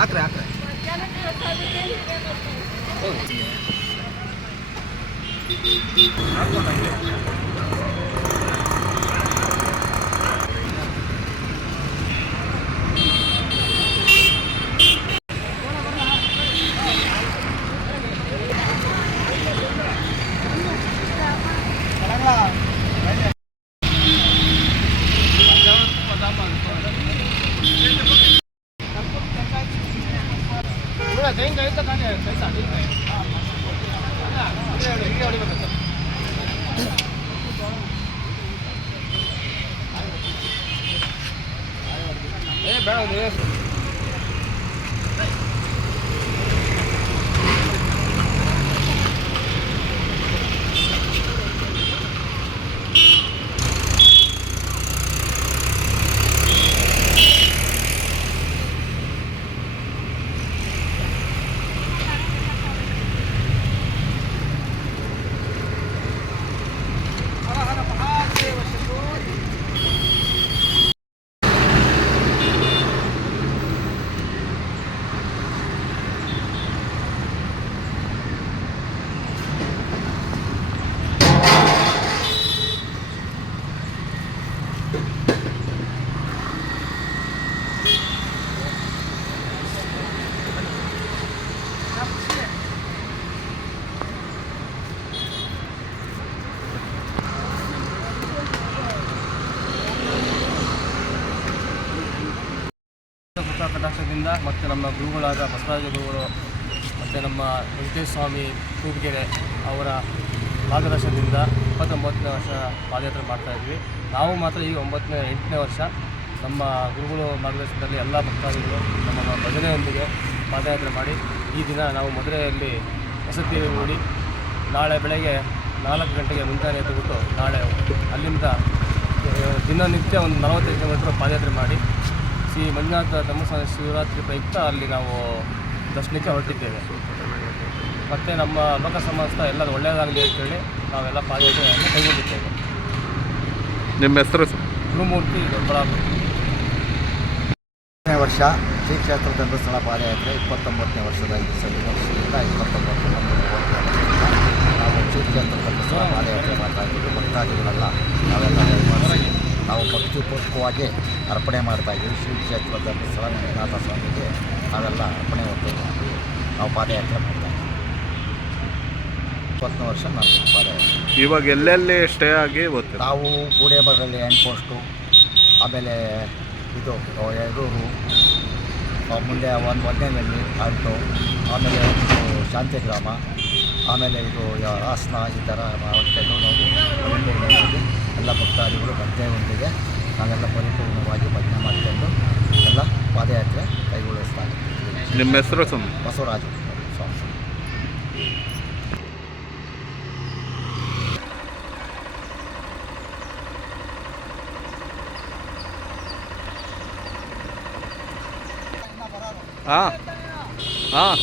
ಹಾಕ್ರೆ ಕಟಾಕ್ಷದಿಂದ ಮತ್ತು ನಮ್ಮ ಗುರುಗಳಾದ ಬಸವರಾಜ ಗುರುಗಳು ಮತ್ತು ನಮ್ಮ ವೆಂಕಟೇಶ ಸ್ವಾಮಿ ಕೂಬಿಗೆರೆ ಅವರ ಮಾರ್ಗದರ್ಶನದಿಂದ 29ನೇ ವರ್ಷ ಪಾದಯಾತ್ರೆ ಮಾಡ್ತಾಯಿದ್ವಿ. ನಾವು ಮಾತ್ರ ಈಗ 8ನೇ ವರ್ಷ ನಮ್ಮ ಗುರುಗಳು ಮಾರ್ಗದರ್ಶನದಲ್ಲಿ ಎಲ್ಲ ಭಕ್ತಾದಿಗಳು ನಮ್ಮ ಭಜನೆಯೊಂದಿಗೆ ಪಾದಯಾತ್ರೆ ಮಾಡಿ ಈ ದಿನ ನಾವು ಮಧುರೆಯಲ್ಲಿ ವಸತಿ ಹೂಡಿ ನಾಳೆ ಬೆಳಗ್ಗೆ 4 ಗಂಟೆಗೆ ಮುಂಜಾನೆ ಎದ್ದುಬಿಟ್ಟು ನಾಳೆ ಅಲ್ಲಿಂದ ದಿನನಿತ್ಯ ಒಂದು 45 ಕಿಲೋಮೀಟರ್ ಪಾದಯಾತ್ರೆ ಮಾಡಿ ಶ್ರೀ ಮಂಜುನಾಥ ಧರ್ಮಸ್ಥಳ ಶಿವರಾತ್ರಿ ಪ್ರಯುಕ್ತ ಅಲ್ಲಿ ನಾವು ದರ್ಶನಕ್ಕೆ ಹೊರಟಿದ್ದೇವೆ. ಮತ್ತು ನಮ್ಮ ಲೋಕ ಸಮಾಜದ ಎಲ್ಲ ಒಳ್ಳೆಯದಾಗಲಿ ಅಂತೇಳಿ ನಾವೆಲ್ಲ ಪಾದಯಾತ್ರೆಯನ್ನು ಕೈಗೊಂಡಿದ್ದೇವೆ. ನಿಮ್ಮ ಹೆಸರು? ಗುರುಮೂರ್ತಿ ದೊಡ್ಡಬಳ್ಳಾಪುರ. ವರ್ಷ ಶ್ರೀ ಕ್ಷೇತ್ರ ಧರ್ಮಸ್ಥಳ ಪಾದಯಾತ್ರೆ 29ನೇ ವರ್ಷದ ವರ್ಷದಿಂದ 29 ನಾವು ಶ್ರೀ ಕ್ಷೇತ್ರ ಧರ್ಮಸ್ಥಳ ಪಾದಯಾತ್ರೆ ಮಾಡ್ತಾಯಿದ್ದೀವಿ. ಭಕ್ತಾದಿಗಳೆಲ್ಲ ನಾವೆಲ್ಲ ನಾವು ಭಕ್ತಿಪೂರ್ವಕವಾಗಿ ಅರ್ಪಣೆ ಮಾಡ್ತಾಯಿದ್ದೀವಿ. ಶ್ರೀ ಕ್ಷೇತ್ರ ಧರ್ಮಸ್ಥಳ ಮಂಜುನಾಥ ಸ್ವಾಮಿಗೆ ನಾವೆಲ್ಲ ಅರ್ಪಣೆ ಹೊತ್ತು ನಾವು ಪಾದಯಾತ್ರೆ ಮಾಡ್ತಾಯಿದ್ದೀವಿ. 20ನೇ ವರ್ಷ ನಾವು ಪಾದಯಾತ್ರೆ. ಇವಾಗ ಎಲ್ಲೆಲ್ಲಿ ಸ್ಟೇ ಆಗಿ ಹೋಗ್ತೀವಿ? ನಾವು ಗೂಡೇಬರಲ್ಲಿ ಹ್ಯಾಂಡ್ ಪೋಸ್ಟು, ಆಮೇಲೆ ಇದು ಎರಡೂರು, ಮುಂದೆ ಒಡ್ನೇನಹಳ್ಳಿ ಆಲ್ಟೋ, ಆಮೇಲೆ ಶಾಂತಿಗ್ರಾಮ, ಆಮೇಲೆ ಇದು ಹಾಸನ, ಈ ಥರ ಮಾಡ್ಕೊಂಡು ನಾವು ಎಲ್ಲ ಭಕ್ತಾದಿಗಳು ಭಕ್ತಿಯೊಂದಿಗೆ ನಾವೆಲ್ಲ ಪರಿಪೂರ್ಣವಾಗಿ ಭಜನೆ ಮಾಡಿಕೊಂಡು ಎಲ್ಲ ಪಾದಯಾತ್ರೆ ಕೈಗೊಳಿಸ್ತಾ ಇದ್ದೀವಿ. ನಿಮ್ಮ ಹೆಸರು? ಬಸವರಾಜ ಸ್ವಾಮಿ. ಹಾಂ ಹಾಂ